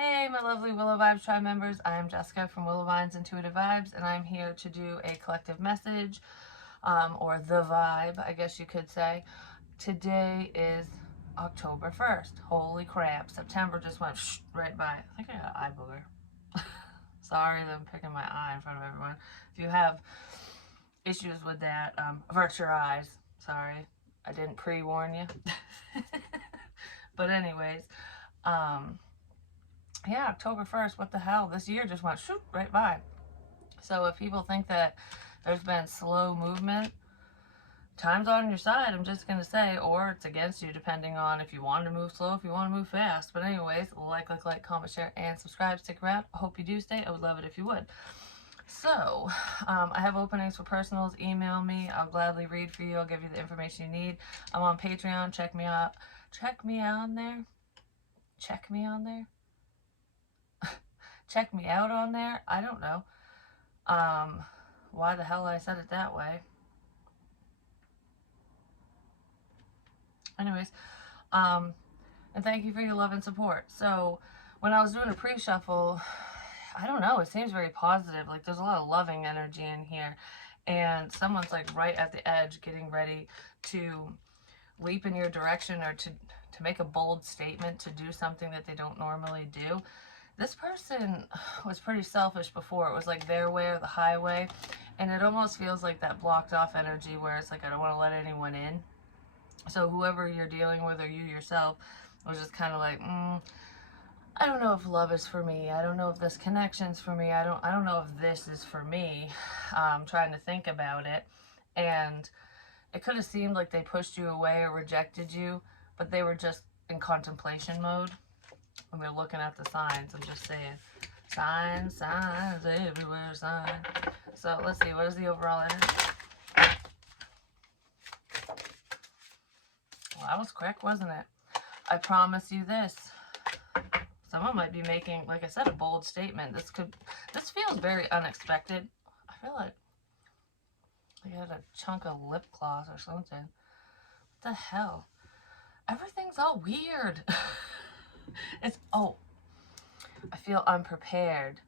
Hey, my lovely Willow Vibes Tribe members. I am Jessica from Willow Vines Intuitive Vibes, and I'm here to do a collective message, or the vibe, I guess you could say. Today is October 1st. Holy crap. September just went right by. I think I got an eye booger. Sorry that I'm picking my eye in front of everyone. If you have issues with that, avert your eyes. Sorry. I didn't pre-warn you. But anyways, yeah, October 1st, what the hell? This year just went shoot right by. So if people think that there's been slow movement, time's on your side, I'm just going to say, or it's against you, depending on if you want to move slow, if you want to move fast. But anyways, like, comment, share, and subscribe. Stick around. I hope you do stay. I would love it if you would. So, I have openings for personals. Email me. I'll gladly read for you. I'll give you the information you need. I'm on Patreon. Check me out. Check me on there. Check me on there. Check me out on there. I don't know. Why the hell I said it that way. Anyways, and thank you for your love and support. So, when I was doing a pre-shuffle, I don't know, it seems very positive. Like, there's a lot of loving energy in here. And someone's, like, right at the edge getting ready to leap in your direction or to make a bold statement, to do something that they don't normally do. This person was pretty selfish before. It was like their way or the highway. And it almost feels like that blocked off energy where it's like, I don't want to let anyone in. So whoever you're dealing with, or you yourself, was just kind of like, I don't know if love is for me. I don't know if this connection's for me. I don't know if this is for me. Trying to think about it. And it could have seemed like they pushed you away or rejected you, but they were just in contemplation mode. When they're looking at the signs, I'm just saying. Signs, signs, everywhere, sign. So let's see, what is the overall energy? Well, that was quick, wasn't it? I promise you this. Someone might be making, like I said, a bold statement. This feels very unexpected. I feel like I had a chunk of lip gloss or something. What the hell? Everything's all weird. I feel unprepared.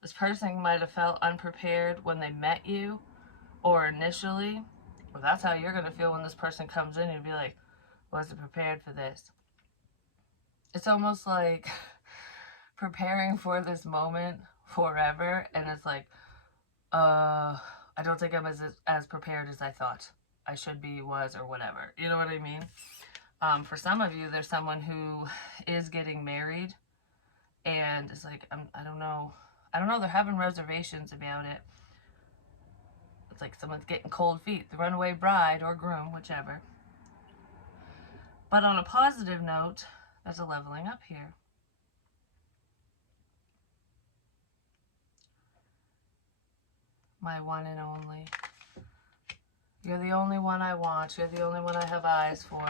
This person might have felt unprepared when they met you or initially. Well, that's how you're going to feel when this person comes in and be like, wasn't prepared for this. It's almost like preparing for this moment forever, and it's like, I don't think I'm as prepared as I thought I should be, was, or whatever. You know what I mean? For some of you, there's someone who is getting married, and it's like, I don't know. They're having reservations about it. It's like someone's getting cold feet. The runaway bride or groom, whichever. But on a positive note, there's a leveling up here. My one and only. You're the only one I want. You're the only one I have eyes for.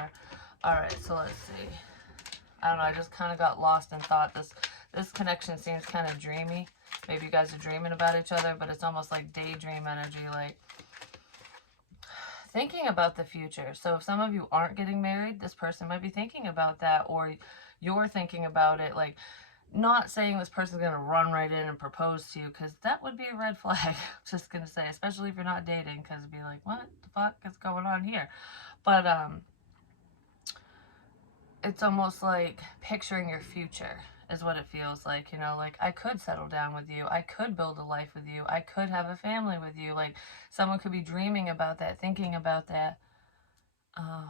Alright, so let's see. I don't know, I just kind of got lost in thought. This connection seems kind of dreamy. Maybe you guys are dreaming about each other, but it's almost like daydream energy, like thinking about the future. So if some of you aren't getting married, this person might be thinking about that, or you're thinking about it. Like, not saying this person's going to run right in and propose to you, because that would be a red flag. Just going to say, especially if you're not dating, because it'd be like, what the fuck is going on here? But it's almost like picturing your future is what it feels like, you know, like I could settle down with you, I could build a life with you, I could have a family with you. Like, someone could be dreaming about that, thinking about that. Of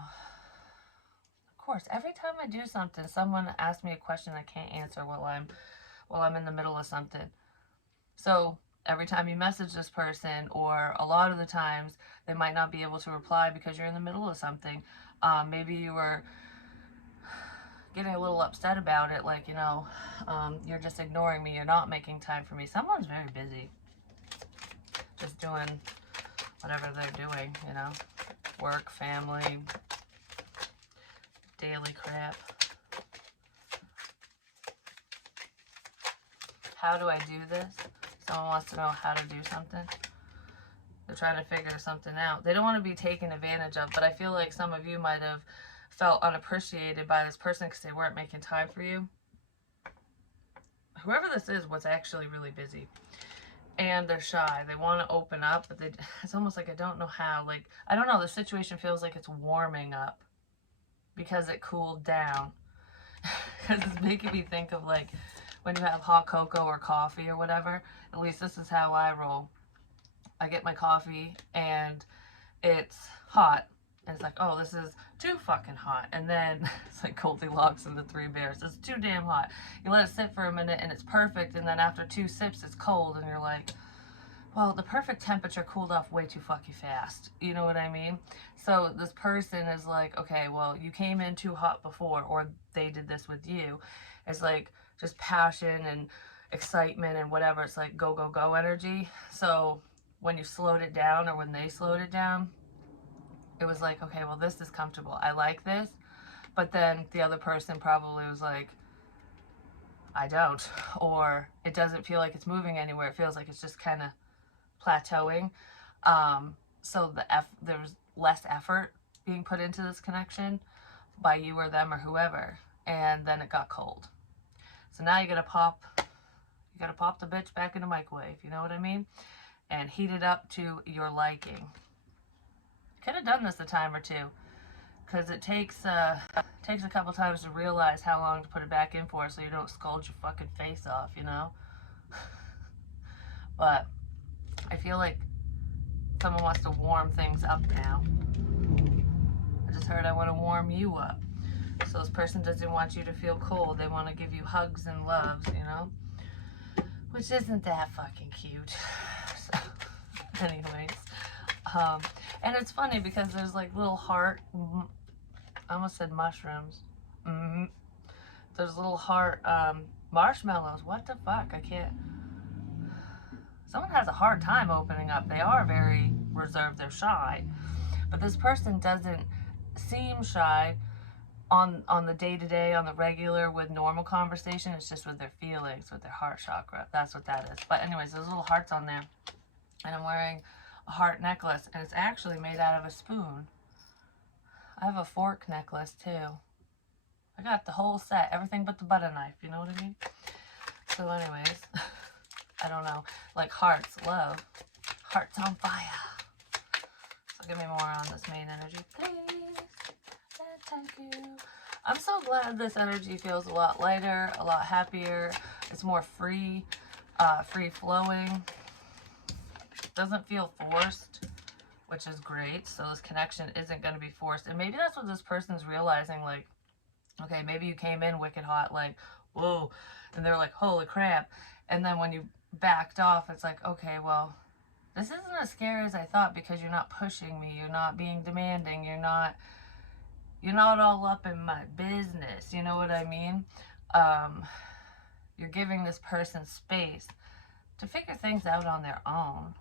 course, every time I do something, someone asks me a question I can't answer while I'm in the middle of something. So every time you message this person, or a lot of the times, they might not be able to reply because you're in the middle of something. Maybe you were getting a little upset about it, like, you know, you're just ignoring me, you're not making time for me. Someone's very busy, just doing whatever they're doing, you know, work, family, daily crap. How do I do this? Someone wants to know how to do something. They're trying to figure something out. They don't want to be taken advantage of, but I feel like some of you might have felt unappreciated by this person because they weren't making time for you. whoever this is was actually really busy. And they're shy. They want to open up, but it's almost like I don't know how. Like, I don't know, the situation feels like it's warming up because it cooled down. Because it's making me think of like when you have hot cocoa or coffee or whatever. At least this is how I roll. I get my coffee and it's hot. And it's like, oh, this is too fucking hot. And then it's like Goldilocks and the Three Bears. It's too damn hot. You let it sit for a minute and it's perfect. And then after 2 sips, it's cold. And you're like, well, the perfect temperature cooled off way too fucking fast. You know what I mean? So this person is like, okay, well, you came in too hot before, or they did this with you. It's like just passion and excitement and whatever. It's like go, go, go energy. So when you slowed it down, or when they slowed it down, it was like, okay, well, this is comfortable. I like this. But then the other person probably was like, I don't. Or it doesn't feel like it's moving anywhere. It feels like it's just kind of plateauing. So there was less effort being put into this connection by you or them or whoever. And then it got cold. So now you gotta pop the bitch back in the microwave, you know what I mean? And heat it up to your liking. Could have done this a time or two, because it takes a couple times to realize how long to put it back in for, so you don't scald your fucking face off, you know? But I feel like someone wants to warm things up now. I just heard I want to warm you up. So this person doesn't want you to feel cold. They want to give you hugs and loves, you know? Which isn't that fucking cute. So, anyways. And it's funny because there's like little heart, I almost said mushrooms. There's little heart marshmallows. What the fuck? I can't. Someone has a hard time opening up. They are very reserved. They're shy. But this person doesn't seem shy on the day-to-day, on the regular, with normal conversation. It's just with their feelings, with their heart chakra. That's what that is. But anyways, there's little hearts on there. And I'm wearing a heart necklace, and it's actually made out of a spoon. I have a fork necklace too. I got the whole set, everything but the butter knife, you know what I mean? So anyways, I don't know, like hearts, love, hearts on fire. So give me more on this main energy, please, and thank you. I'm so glad this energy feels a lot lighter, a lot happier. It's more free, free flowing. Doesn't feel forced, which is great. So this connection isn't going to be forced. And maybe that's what this person's realizing, like, okay, maybe you came in wicked hot, like, whoa, and they're like, holy crap. And then when you backed off, it's like, okay, well, this isn't as scary as I thought, because you're not pushing me, you're not being demanding, you're not all up in my business, you know what I mean? You're giving this person space to figure things out on their own.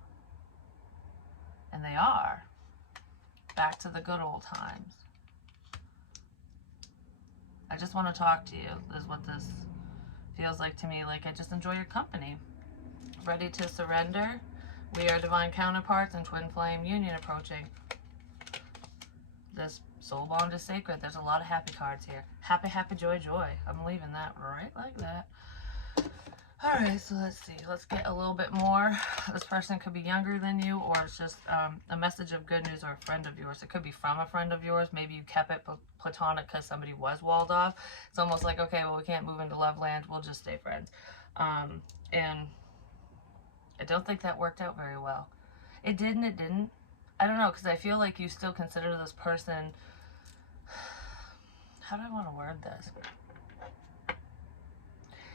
And they are. Back to the good old times. I just want to talk to you, is what this feels like to me. Like, I just enjoy your company. Ready to surrender. We are divine counterparts and twin flame union approaching. This soul bond is sacred. There's a lot of happy cards here. Happy, happy, joy, joy. I'm leaving that right like that. Alright, so let's see. Let's get a little bit more. This person could be younger than you, or it's just a message of good news, or a friend of yours. It could be from a friend of yours. Maybe you kept it platonic because somebody was walled off. It's almost like, okay, well, we can't move into love land. We'll just stay friends. And I don't think that worked out very well. It did and it didn't. I don't know, because I feel like you still consider this person... How do I want to word this?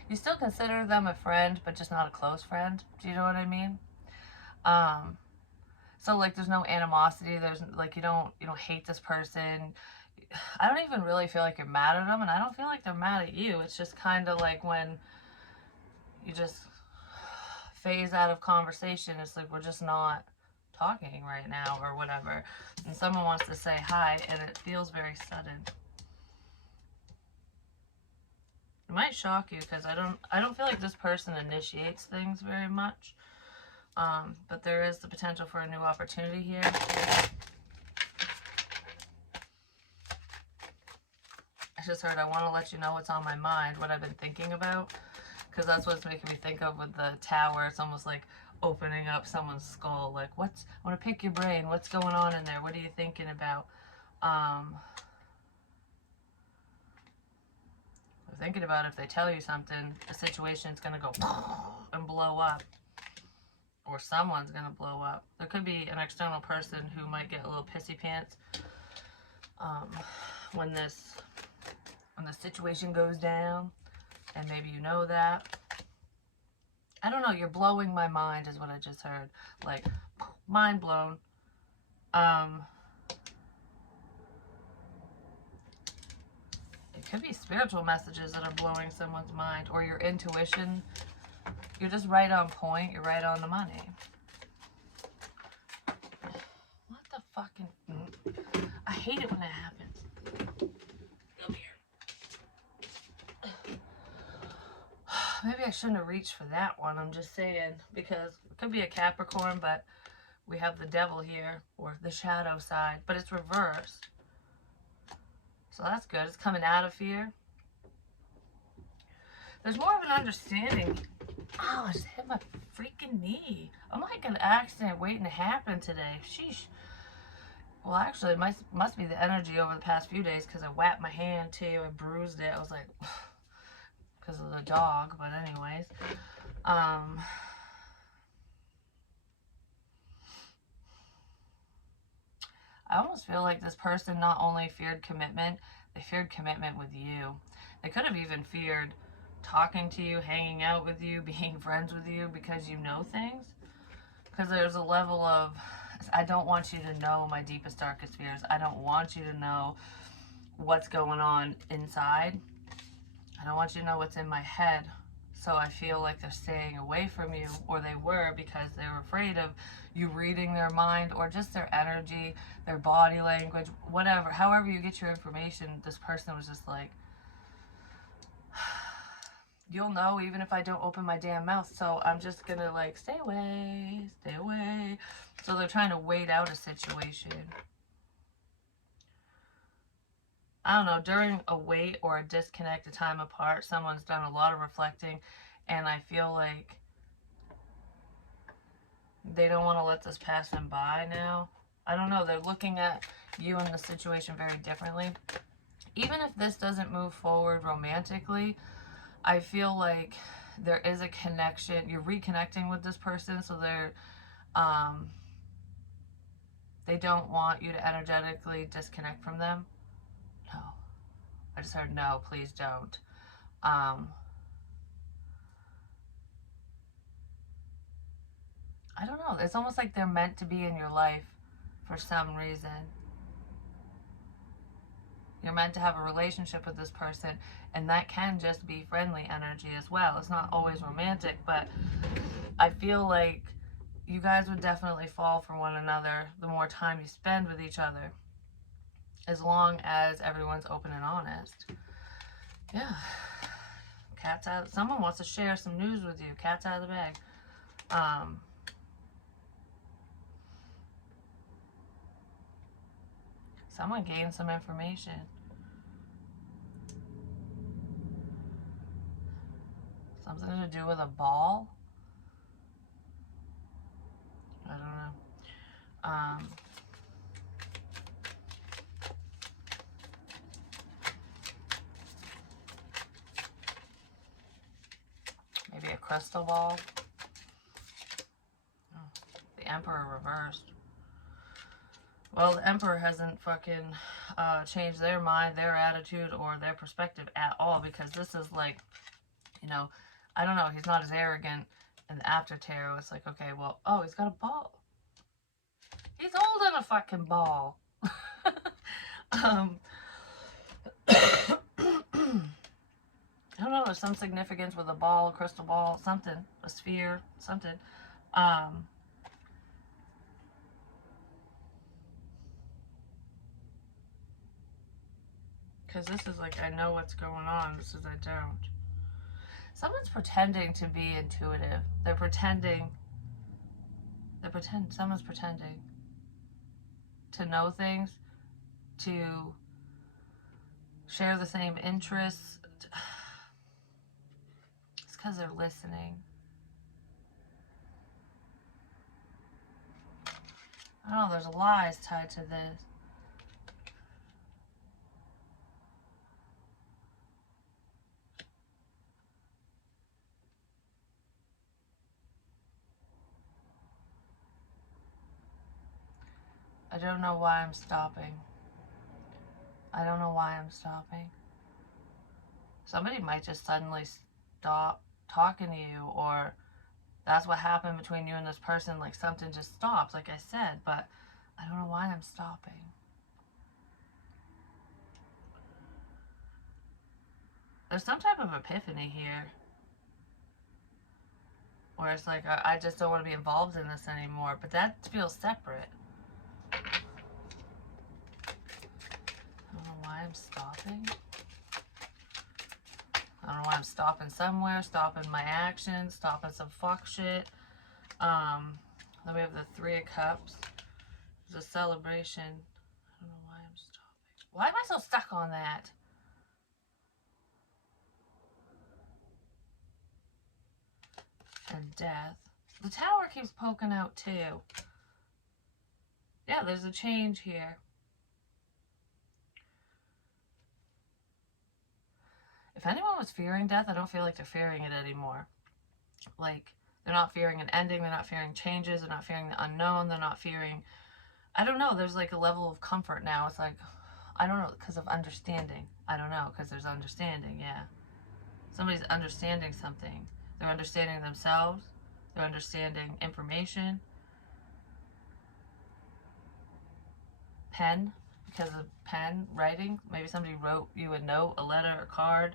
You still consider them a friend, but just not a close friend. Do you know what I mean? So like, there's no animosity. There's like, you don't hate this person. I don't even really feel like you're mad at them, and I don't feel like they're mad at you. It's just kind of like when you just phase out of conversation. It's like, we're just not talking right now, or whatever. And someone wants to say hi, and it feels very sudden. It might shock you, because I don't feel like this person initiates things very much. But there is the potential for a new opportunity here. I just heard I want to let you know what's on my mind, what I've been thinking about. because that's what it's making me think of with the tower. It's almost like opening up someone's skull. Like, I want to pick your brain. What's going on in there? What are you thinking about? Thinking about if they tell you something, the situation's going to go and blow up. Or someone's going to blow up. There could be an external person who might get a little pissy pants when the situation goes down. And maybe you know that. I don't know. You're blowing my mind is what I just heard. Like, mind blown. It could be spiritual messages that are blowing someone's mind, or your intuition. You're just right on point. You're right on the money. What the fucking... I hate it when it happens. Come here. Maybe I shouldn't have reached for that one. I'm just saying, because it could be a Capricorn, but we have the devil here, or the shadow side, but it's reversed. So that's good. It's coming out of fear. There's more of an understanding. Oh, I just hit my freaking knee. I'm like an accident waiting to happen today. Sheesh. Well, actually, it must be the energy over the past few days, because I whacked my hand too. I bruised it. I was like, because of the dog. But anyways, I almost feel like this person not only feared commitment, they feared commitment with you. They could have even feared talking to you, hanging out with you, being friends with you, because you know things. Because there's a level of, I don't want you to know my deepest, darkest fears. I don't want you to know what's going on inside. I don't want you to know what's in my head. So I feel like they're staying away from you, or they were, because they were afraid of you reading their mind, or just their energy, their body language, whatever. However you get your information, this person was just like, you'll know even if I don't open my damn mouth, so I'm just gonna like stay away, stay away. So they're trying to wait out a situation. I don't know, during a wait or a disconnect, a time apart, someone's done a lot of reflecting, and I feel like they don't want to let this pass them by now. I don't know, they're looking at you and the situation very differently. Even if this doesn't move forward romantically, I feel like there is a connection. You're reconnecting with this person, so they don't want you to energetically disconnect from them. No. I just heard no, please don't. I don't know. It's almost like they're meant to be in your life for some reason. You're meant to have a relationship with this person, and that can just be friendly energy as well. It's not always romantic, but I feel like you guys would definitely fall for one another the more time you spend with each other, as long as everyone's open and honest. Yeah. Cat's out. Someone wants to share some news with you. Cat's out of the bag. Someone gained some information. Something to do with a ball? I don't know. Maybe a crystal ball? Oh, the Emperor reversed. Well, the Emperor hasn't fucking changed their mind, their attitude, or their perspective at all, because this is like, you know, I don't know, he's not as arrogant in the after tarot. It's like, okay, well, oh, he's got a ball. He's holding a fucking ball. I don't know, there's some significance with a ball, a crystal ball, something, a sphere, something. Because this is like, I know what's going on. This is, I don't. Someone's pretending to be intuitive. Someone's pretending to know things, to share the same interests. It's because they're listening. I don't know, there's lies tied to this. I don't know why I'm stopping. I don't know why I'm stopping. Somebody might just suddenly stop talking to you, or that's what happened between you and this person. Like something just stops, like I said, but I don't know why I'm stopping. There's some type of epiphany here where it's like, I just don't want to be involved in this anymore, but that feels separate. I don't know why I'm stopping. I don't know why I'm stopping somewhere, stopping my actions, stopping some fuck shit. Then we have the Three of Cups. It's a celebration. I don't know why I'm stopping. Why am I so stuck on that? And Death. The Tower keeps poking out too. Yeah, there's a change here. If anyone was fearing death, I don't feel like they're fearing it anymore. Like, they're not fearing an ending, they're not fearing changes, they're not fearing the unknown, they're not fearing... I don't know, there's like a level of comfort now. It's like, I don't know, because of understanding. I don't know, because there's understanding, yeah. Somebody's understanding something. They're understanding themselves. They're understanding information. Pen, because of pen, writing. Maybe somebody wrote you a note, a letter, a card.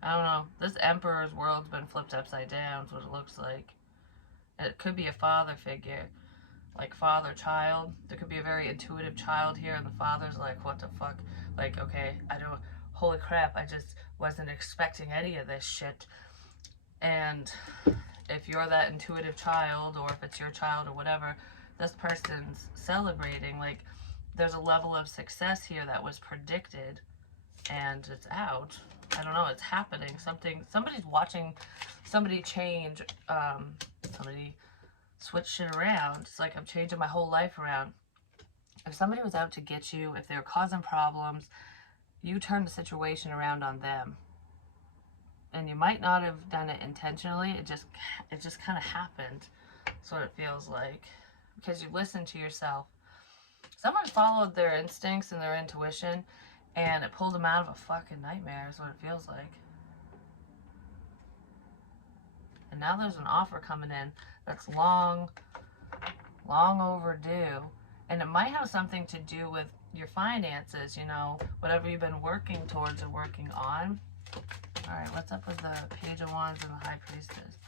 I don't know. This Emperor's world's been flipped upside down, is what it looks like. It could be a father figure, like father-child. There could be a very intuitive child here, and the father's like, what the fuck? Like, okay, I don't... Holy crap, I just wasn't expecting any of this shit. And if you're that intuitive child, or if it's your child or whatever, this person's celebrating. Like, there's a level of success here that was predicted, and it's out. I don't know, it's happening. Somebody's watching somebody change, somebody switch shit around. It's like, I'm changing my whole life around. If somebody was out to get you, if they were causing problems, you turn the situation around on them. And you might not have done it intentionally. It just kind of happened. That's what it feels like. Because you listened to yourself. Someone followed their instincts and their intuition, and it pulled them out of a fucking nightmare, is what it feels like. And now there's an offer coming in that's long overdue. And it might have something to do with your finances, you know, whatever you've been working towards or working on. Alright, what's up with the Page of Wands and the High Priestess?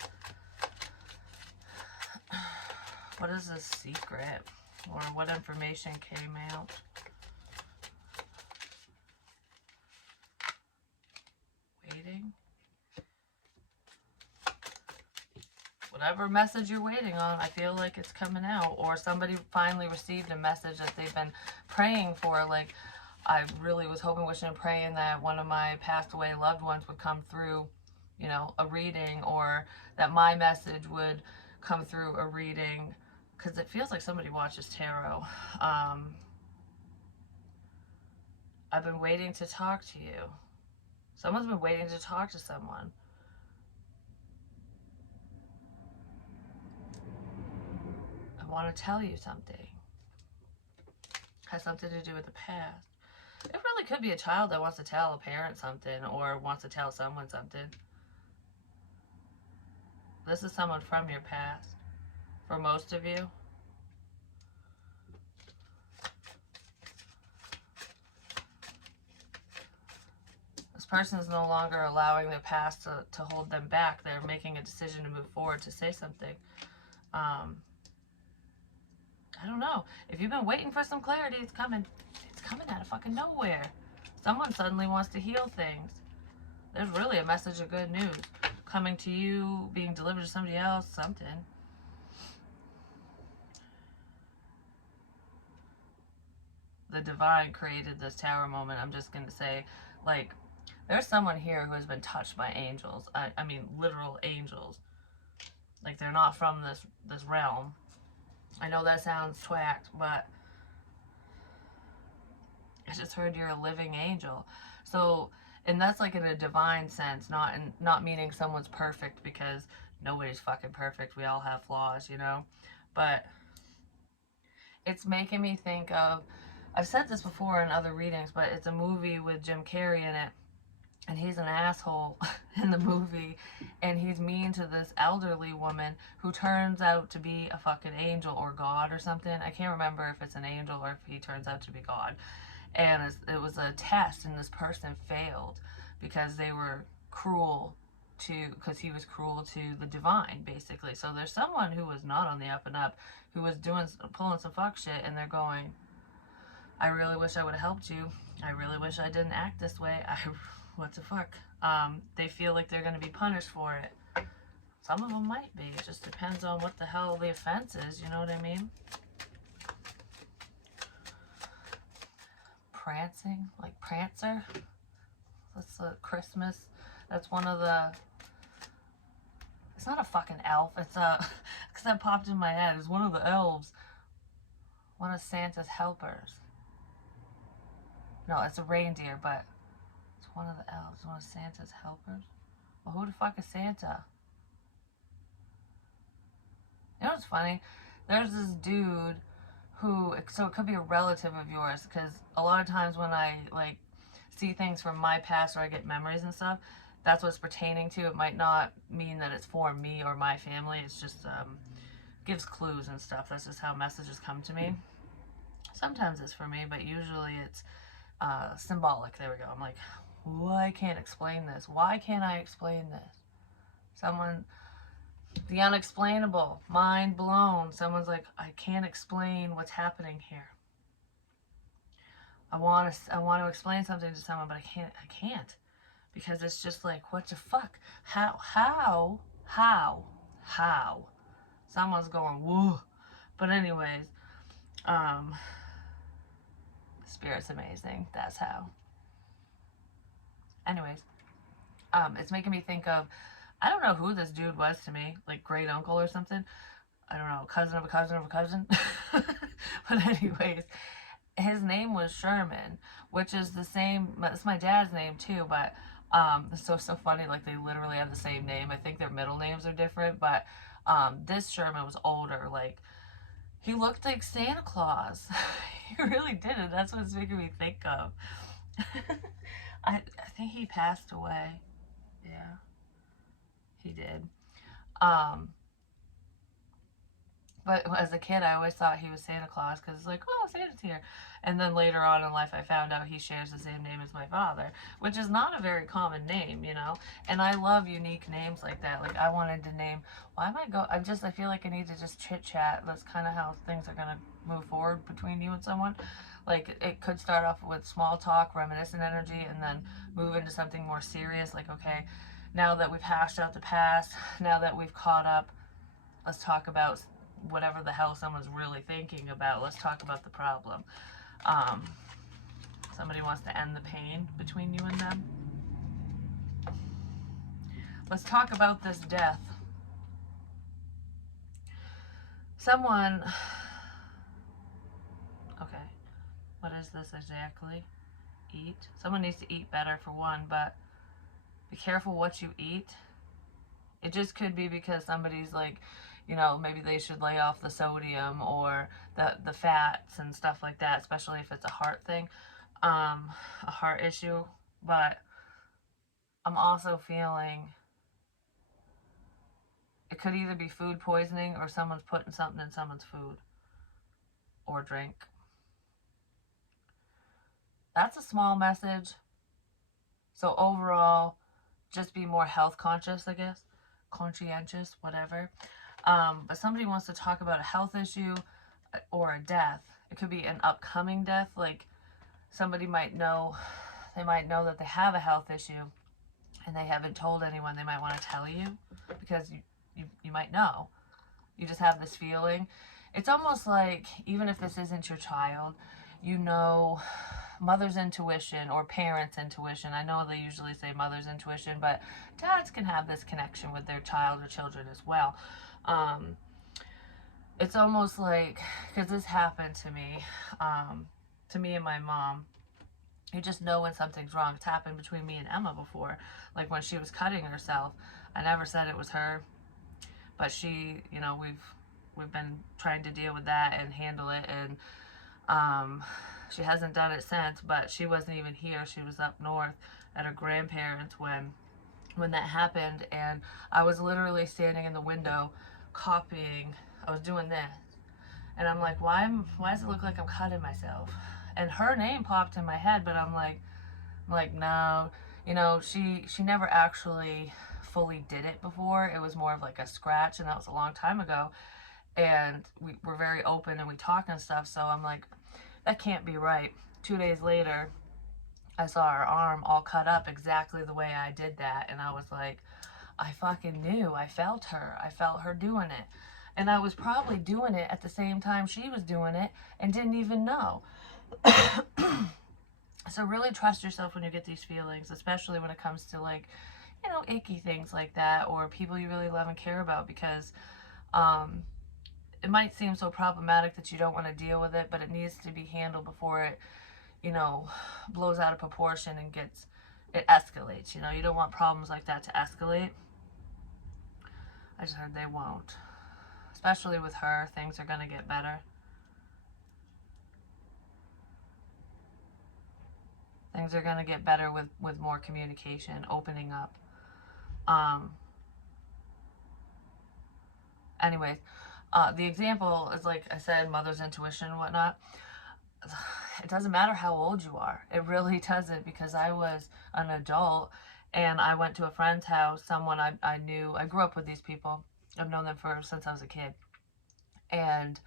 What is this secret? Or what information came out? Waiting? Whatever message you're waiting on, I feel like it's coming out. Or somebody finally received a message that they've been praying for. Like, I really was hoping, wishing, and praying that one of my passed away loved ones would come through, you know, a reading, or that my message would come through a reading, because it feels like somebody watches tarot. I've been waiting to talk to you. Someone's been waiting to talk to someone. I want to tell you something. Has something to do with the past. It really could be a child that wants to tell a parent something, or wants to tell someone something. This is someone from your past, for most of you. This person is no longer allowing their past to hold them back. They're making a decision to move forward, to say something. I don't know. If you've been waiting for some clarity, it's coming. It's coming out of fucking nowhere. Someone suddenly wants to heal things. There's really a message of good news coming to you, being delivered to somebody else, something. the divine created this tower moment, I'm just going to say, like, there's someone here who has been touched by angels. I mean, literal angels. Like, they're not from this realm. I know that sounds twacked, but I just heard you're a living angel. So, and that's like in a divine sense, not meaning someone's perfect, because nobody's fucking perfect. We all have flaws, you know? But it's making me think of, I've said this before in other readings, but it's a movie with Jim Carrey in it, and he's an asshole in the movie, and he's mean to this elderly woman who turns out to be a fucking angel or God or something. I can't remember if it's an angel or if he turns out to be God. And it was a test, and this person failed because they were cruel because he was cruel to the divine, basically. So there's someone who was not on the up and up, who was pulling some fuck shit, and they're going, I really wish I would have helped you. I really wish I didn't act this way. What the fuck? They feel like they're going to be punished for it. Some of them might be. It just depends on what the hell the offense is, you know what I mean? Prancing, like Prancer. That's a Christmas. That's one of the. It's not a fucking elf. It's a. Because that popped in my head. It's one of the elves. One of Santa's helpers. No, it's a reindeer, but it's one of the elves. One of Santa's helpers. Well, who the fuck is Santa? You know what's funny? There's this dude who, so it could be a relative of yours, because a lot of times when I like see things from my past or I get memories and stuff, that's what it's pertaining to. It might not mean that it's for me or my family. It's just gives clues and stuff. That's just how messages come to me. Sometimes it's for me, but usually it's symbolic. There we go. I'm like, well, I can't explain this. Why can't I explain this? Someone, the unexplainable, mind blown. Someone's like, I can't explain what's happening here. I want to explain something to someone, but I can't, because it's just like, what the fuck? How? Someone's going, whoa. But anyways, Spirit's amazing. That's how. Anyways, it's making me think of, I don't know who this dude was to me, like great uncle or something. I don't know, cousin of a cousin of a cousin. But anyways, his name was Sherman, which is the same, it's my dad's name too, but it's so funny, like they literally have the same name. I think their middle names are different, but this Sherman was older. Like, he looked like Santa Claus. He really did it. That's what it's making me think of. I think he passed away. Yeah, he did. But as a kid, I always thought he was Santa Claus, because it's like, oh, Santa's here. And then later on in life, I found out he shares the same name as my father, which is not a very common name, you know? And I love unique names like that. Like, I wanted to name, I feel like I need to just chit chat. That's kind of how things are going to move forward between you and someone. Like, it could start off with small talk, reminiscent energy, and then move into something more serious. Like, okay, now that we've hashed out the past, now that we've caught up, let's talk about whatever the hell someone's really thinking about. Let's talk about the problem. Somebody wants to end the pain between you and them. Let's talk about this death. Someone, okay, what is this exactly? Eat. Someone needs to eat better, for one, but be careful what you eat. It just could be because somebody's like, you know, maybe they should lay off the sodium or the fats and stuff like that, especially if it's a heart thing, a heart issue. But I'm also feeling it could either be food poisoning or someone's putting something in someone's food or drink. That's a small message. So overall, just be more health conscious, I guess. Conscientious, whatever. But somebody wants to talk about a health issue or a death. It could be an upcoming death. Like, somebody might know, they might know that they have a health issue and they haven't told anyone. They might want to tell you because you might know. You just have this feeling. It's almost like, even if this isn't your child, you know, mother's intuition or parents' intuition. I know they usually say mother's intuition, but dads can have this connection with their child or children as well. Um, it's almost like, because this happened to me and my mom. You just know when something's wrong. It's happened between me and Emma before. Like when she was cutting herself, I never said it was her, but she, you know, we've been trying to deal with that and handle it, and she hasn't done it since. But she wasn't even here. She was up north at her grandparents when that happened, and I was literally standing in the window copying. I was doing this, and I'm like, why does it look like I'm cutting myself? And her name popped in my head, but I'm like, no, you know, she never actually fully did it before. It was more of like a scratch, and that was a long time ago. And we were very open and we talk and stuff. So I'm like, that can't be right. 2 days later, I saw her arm all cut up exactly the way I did that, and I was like, I fucking knew. I felt her. I felt her doing it. And I was probably doing it at the same time she was doing it and didn't even know. So really trust yourself when you get these feelings, especially when it comes to, like, you know, icky things like that, or people you really love and care about, because um, it might seem so problematic that you don't want to deal with it, but it needs to be handled before it, you know, blows out of proportion and it escalates. You know, you don't want problems like that to escalate. I just heard they won't. Especially with her, things are going to get better. Things are going to get better with more communication, opening up. Um, anyways, the example is, like I said, mother's intuition and whatnot. It doesn't matter how old you are. It really doesn't, because I was an adult and I went to a friend's house, someone I knew. I grew up with these people. I've known them since I was a kid. And,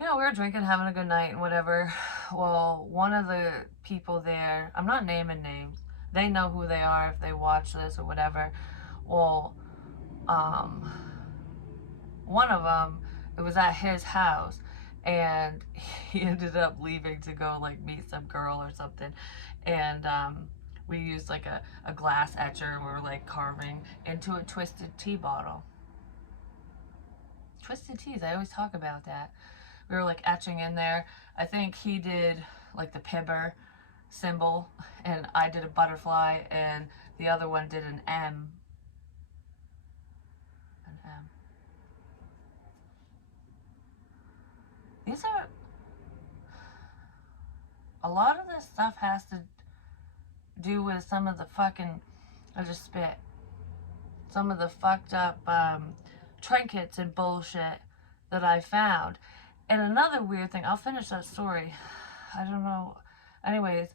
you know, we were drinking, having a good night and whatever. Well, one of the people there, I'm not naming names. They know who they are if they watch this or whatever. Well, um, one of them, it was at his house, and he ended up leaving to go like meet some girl or something, and we used like a glass etcher, and we were like carving into a twisted tea bottle. Twisted teas, I always talk about that. We were like etching in there. I think he did like the pibber symbol, and I did a butterfly, and the other one did an M. An M. These are, a lot of this stuff has to do with some of the fucking, I just spit, some of the fucked up trinkets and bullshit that I found. And another weird thing, I'll finish that story. I don't know. Anyways,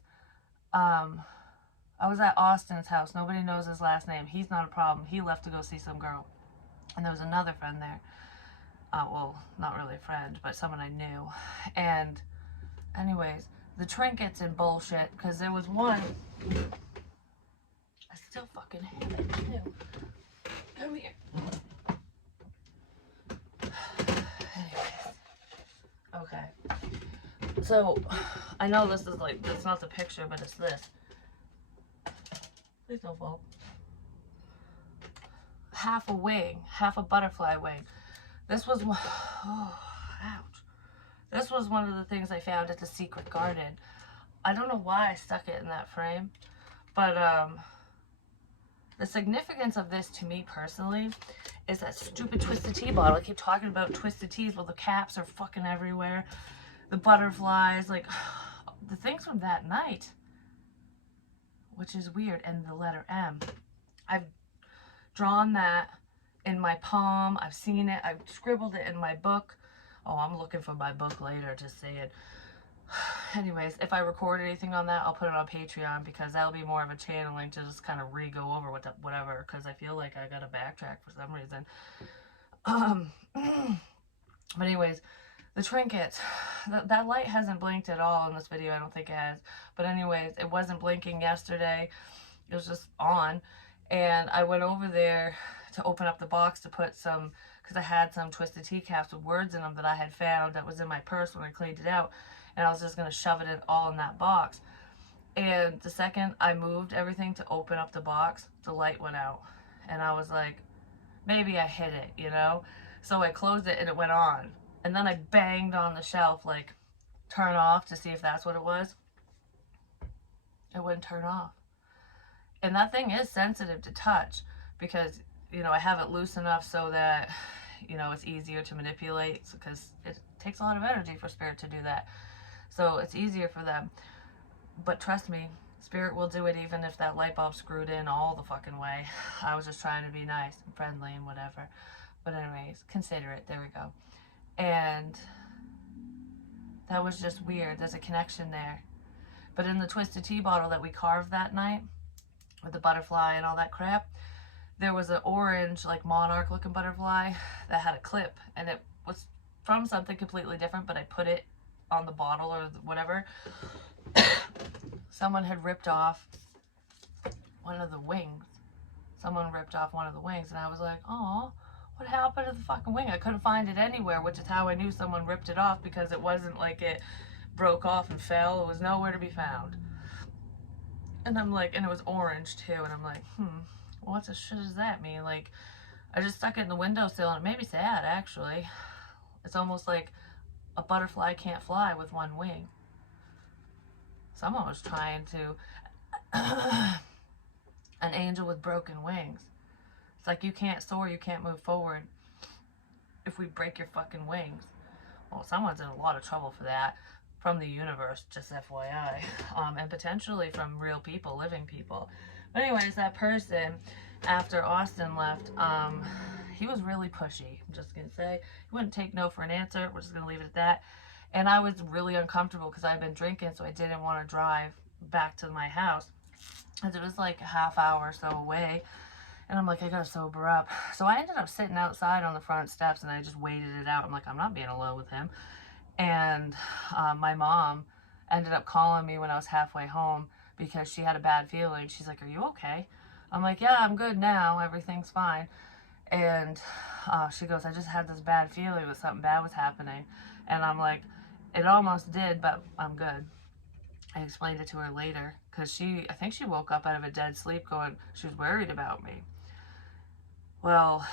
I was at Austin's house. Nobody knows his last name. He's not a problem. He left to go see some girl. And there was another friend there. Well, not really a friend, but someone I knew. And anyways, the trinkets and bullshit, because there was one, I still fucking have it too. Come here. Anyways. Okay. So, I know this is like, it's not the picture, but it's this. Please don't fall. Half a wing, half a butterfly wing. This was one, oh, ouch. This was one of the things I found at the secret garden. I don't know why I stuck it in that frame, but the significance of this to me personally is that stupid twisted tea bottle. I keep talking about twisted teas. Well, the caps are fucking everywhere. The butterflies, like the things from that night, which is weird. And the letter M. I've drawn that in my palm. I've seen it. I've scribbled it in my book. Oh, I'm looking for my book later to see it. Anyways, if I record anything on that, I'll put it on Patreon, because that'll be more of a channeling to just kind of re-go over whatever, because I feel like I gotta backtrack for some reason. But anyways, the trinkets, that light hasn't blinked at all in this video. I don't think it has. But anyways, it wasn't blinking yesterday. It was just on. And I went over there to open up the box to put some, because I had some twisted tea caps with words in them that I had found that was in my purse when I cleaned it out. and I was just going to shove it in all in that box. And the second I moved everything to open up the box, the light went out. And I was like, maybe I hit it, you know? So I closed it and it went on. And then I banged on the shelf, like, turn off to see if that's what it was. It wouldn't turn off. And that thing is sensitive to touch because, you know, I have it loose enough so that, you know, it's easier to manipulate because it takes a lot of energy for spirit to do that. So it's easier for them. But trust me, spirit will do it even if that light bulb screwed in all the fucking way. I was just trying to be nice and friendly and whatever. But anyways, considerate. There we go. And that was just weird. There's a connection there. But in the twisted tea bottle that we carved that night with the butterfly and all that crap, there was an orange, like monarch looking butterfly that had a clip, and it was from something completely different, but I put it on the bottle or whatever. Someone had ripped off one of the wings. Someone ripped off one of the wings, and I was like, oh, what happened to the fucking wing? I couldn't find it anywhere, which is how I knew someone ripped it off, because it wasn't like it broke off and fell. It was nowhere to be found. And I'm like, and it was orange too, and I'm like, what the shit does that mean? Like, I just stuck it in the windowsill, and it made me sad, actually. It's almost like a butterfly can't fly with one wing. Someone was trying to an angel with broken wings. It's like, you can't soar, you can't move forward if we break your fucking wings. Well, someone's in a lot of trouble for that from the universe, just FYI, and potentially from real people, living people. But anyways, that person, after Austin left, he was really pushy. I'm just gonna say, he wouldn't take no for an answer. We're just gonna leave it at that. And I was really uncomfortable because I'd been drinking, so I didn't want to drive back to my house, as it was like a half hour or so away. And I'm like, I gotta sober up. So I ended up sitting outside on the front steps, and I just waited it out. I'm like, I'm not being alone with him. And my mom ended up calling me when I was halfway home because she had a bad feeling. She's like, are you okay? I'm like, yeah, I'm good now. Everything's fine. And she goes, I just had this bad feeling that something bad was happening. And I'm like, it almost did, but I'm good. I explained it to her later because I think she woke up out of a dead sleep going, she was worried about me. Well,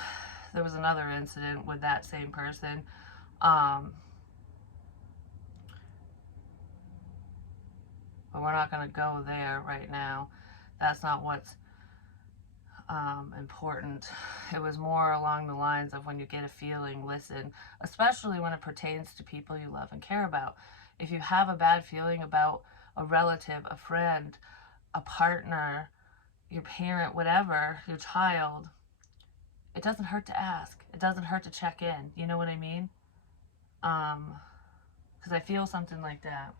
there was another incident with that same person. But we're not going to go there right now. That's not what's important. It was more along the lines of, when you get a feeling, listen, especially when it pertains to people you love and care about. If you have a bad feeling about a relative, a friend, a partner, your parent, whatever, your child, it doesn't hurt to ask. It doesn't hurt to check in. You know what I mean? Because I feel something like that.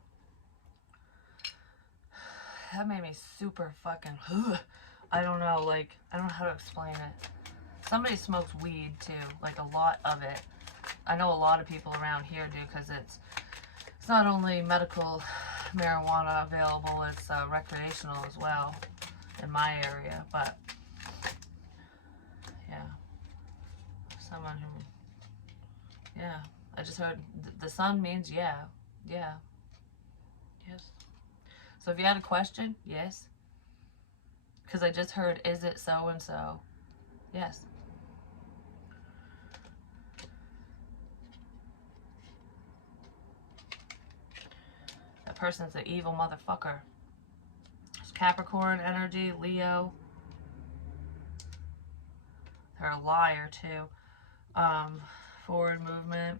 That made me super fucking, I don't know, like, I don't know how to explain it. Somebody smokes weed too, like a lot of it. I know a lot of people around here do, because it's not only medical marijuana available, it's recreational as well in my area. But yeah, someone who, yeah, I just heard the sun means yeah, yes. So if you had a question, yes. Because I just heard, is it so and so? Yes. That person's an evil motherfucker. It's Capricorn energy, Leo. They're a liar too. Forward movement.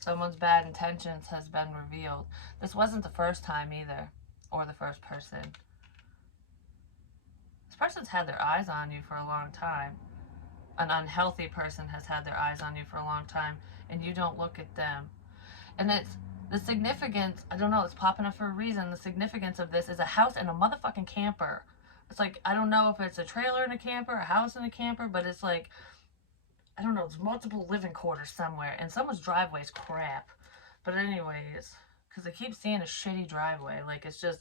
Someone's bad intentions has been revealed. This wasn't the first time either, or the first person. This person's had their eyes on you for a long time. An unhealthy person has had their eyes on you for a long time, and you don't look at them. And it's the significance, I don't know, it's popping up for a reason. The significance of this is a house and a motherfucking camper. It's like, I don't know if it's a trailer in a camper, a house in a camper, but it's like, I don't know, there's multiple living quarters somewhere, and someone's driveway is crap. But anyways, because I keep seeing a shitty driveway, like, it's just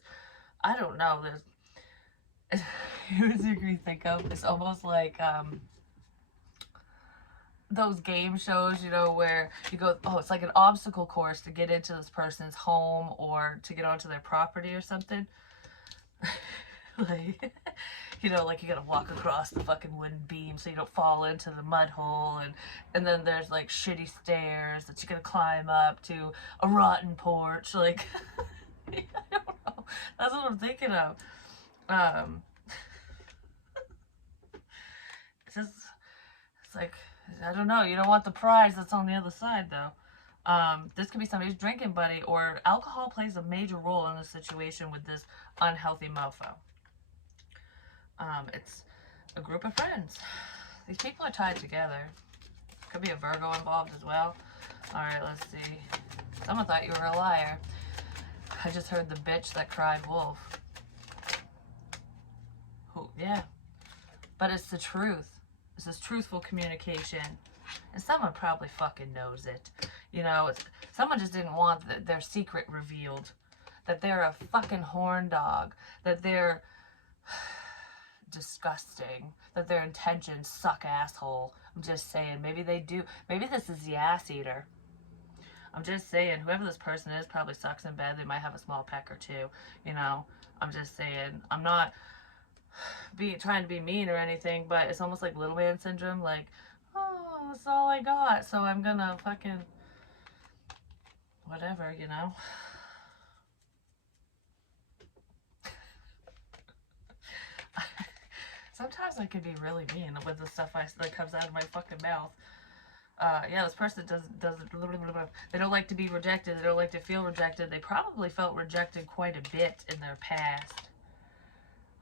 I don't know. There's here's what you think of. It's almost like those game shows, you know, where you go, oh, it's like an obstacle course to get into this person's home or to get onto their property or something. Like, you know, like you gotta walk across the fucking wooden beam so you don't fall into the mud hole, and then there's like shitty stairs that you gotta climb up to a rotten porch. Like, I don't know. That's what I'm thinking of. Um, it's just, it's like, I don't know. You don't want the prize that's on the other side, though. This could be somebody's drinking buddy, or alcohol plays a major role in this situation with this unhealthy mofo. It's a group of friends. These people are tied together. Could be a Virgo involved as well. All right, let's see. Someone thought you were a liar. I just heard the bitch that cried wolf. Oh, yeah. But it's the truth. This is truthful communication. And someone probably fucking knows it. You know, someone just didn't want their secret revealed. That they're a fucking horn dog. That they're disgusting. That their intentions suck asshole. I'm just saying. Maybe they do. Maybe this is the ass eater. I'm just saying. Whoever this person is probably sucks in bed. They might have a small peck or two. You know, I'm just saying. I'm not trying to be mean or anything, but it's almost like little man syndrome. Like, oh, that's all I got, so I'm gonna fucking whatever, you know. Sometimes I can be really mean with the stuff that comes out of my fucking mouth. Yeah, this person doesn't. They don't like to be rejected. They don't like to feel rejected. They probably felt rejected quite a bit in their past.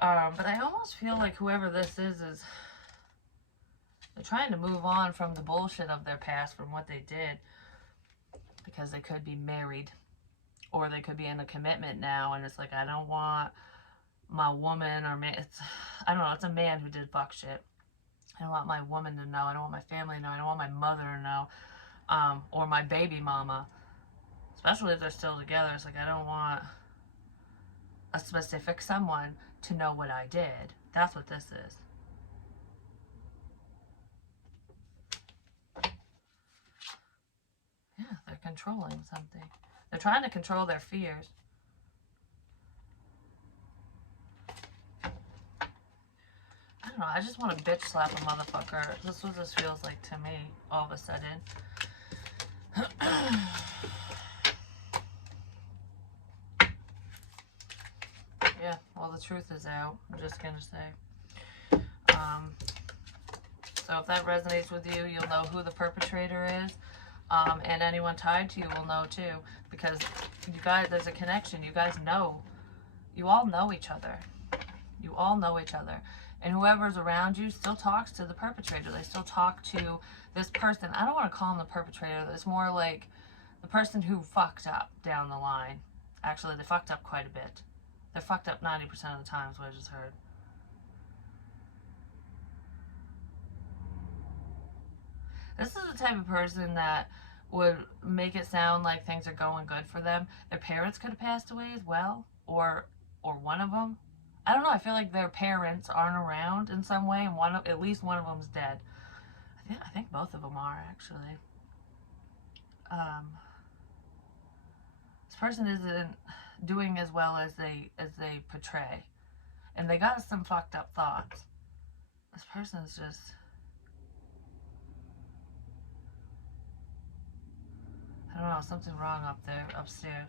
But I almost feel like whoever this is they're trying to move on from the bullshit of their past, from what they did, because they could be married, or they could be in a commitment now, and it's like, I don't want my woman or man. I don't know. It's a man who did fuck shit. I don't want my woman to know. I don't want my family to know. I don't want my mother to know, or my baby mama, especially if they're still together. It's like, I don't want a specific someone to know what I did. That's what this is. Yeah, they're controlling something. They're trying to control their fears. I don't know. I just want to bitch slap a motherfucker. This is what this feels like to me all of a sudden. Yeah, well, the truth is out. I'm just going to say. So if that resonates with you, you'll know who the perpetrator is. And anyone tied to you will know too. Because you guys, there's a connection. You guys know. You all know each other. You all know each other. And whoever's around you still talks to the perpetrator. They still talk to this person. I don't want to call him the perpetrator. It's more like the person who fucked up down the line. Actually, they fucked up quite a bit. They're fucked up 90% of the time, is what I just heard. This is the type of person that would make it sound like things are going good for them. Their parents could have passed away as well, or one of them. I don't know. I feel like their parents aren't around in some way, and at least one of them's dead. I think both of them are actually. This person isn't doing as well as they portray, and they got some fucked up thoughts. This person's just. I don't know, something wrong up there, upstairs.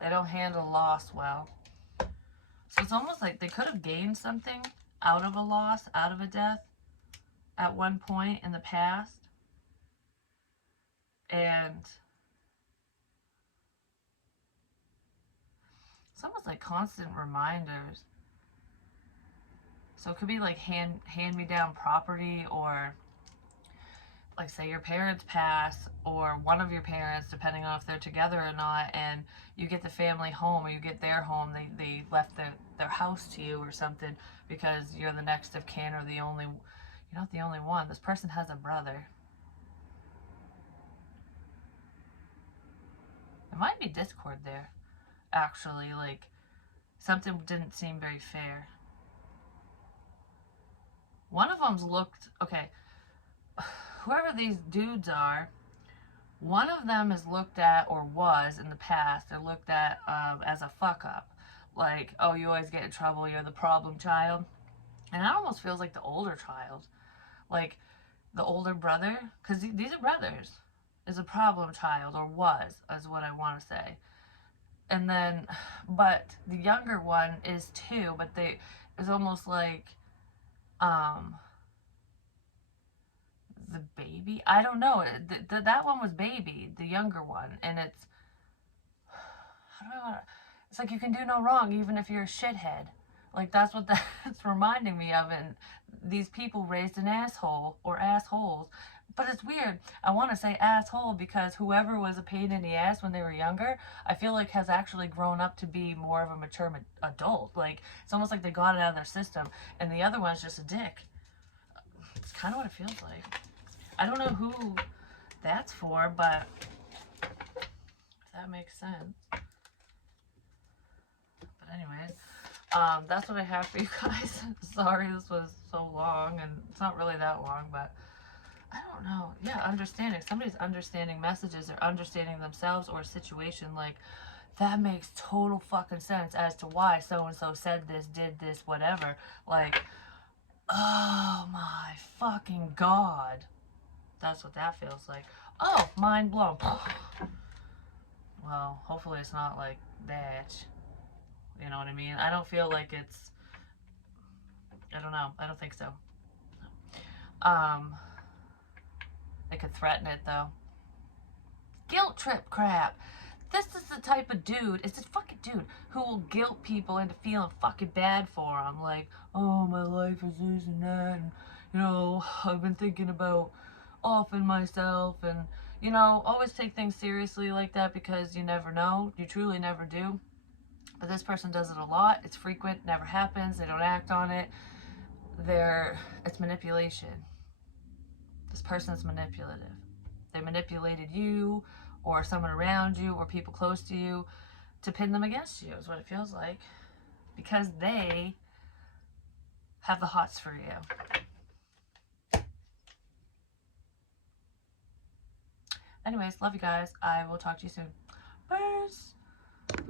They don't handle loss well. So it's almost like they could have gained something out of a loss, out of a death, at one point in the past. And it's almost like constant reminders. So it could be like hand-me-down property, or like say your parents pass, or one of your parents, depending on if they're together or not, and you get the family home, or you get their home, they left their house to you or something, because you're the next of kin, or you're not the only one. This person has a brother. might be Discord there, actually. Like, something didn't seem very fair. One of them's looked, okay, whoever these dudes are, one of them is looked at, or was in the past, they're looked at as a fuck up. Like, oh, you always get in trouble, you're the problem child. And that almost feels like the older child. Like, the older brother, because these are brothers, is a problem child, or was, is what I want to say. And then, but the younger one is too, but it's almost like, um, the baby. I don't know. That one was baby, the younger one, and it's how do I want to? It's like you can do no wrong even if you're a shithead. Like that's what that's reminding me of. And these people raised an asshole or assholes. But it's weird. I want to say asshole because whoever was a pain in the ass when they were younger, I feel like has actually grown up to be more of a mature adult. Like it's almost like they got it out of their system, and the other one's just a dick. It's kind of what it feels like. I don't know who that's for, but if that makes sense. But anyways, that's what I have for you guys. Sorry this was so long, and it's not really that long, but I don't know. Yeah, understanding. Somebody's understanding messages or understanding themselves or a situation, like, that makes total fucking sense as to why so-and-so said this, did this, whatever. Like, oh my fucking God. That's what that feels like. Oh, mind blown. Well, hopefully it's not like that. You know what I mean? I don't feel like it's... I don't know. I don't think so. They could threaten it, though. Guilt trip crap. This is the type of dude, it's this fucking dude who will guilt people into feeling fucking bad for them. Like, oh, my life is this and that, and, you know, I've been thinking about offing myself, and, you know, always take things seriously like that because you never know. You truly never do. But this person does it a lot. It's frequent, never happens. They don't act on it. It's manipulation. This person is manipulative. They manipulated you or someone around you or people close to you to pin them against you is what it feels like, because they have the hots for you. Anyways, love you guys. I will talk to you soon. Peace.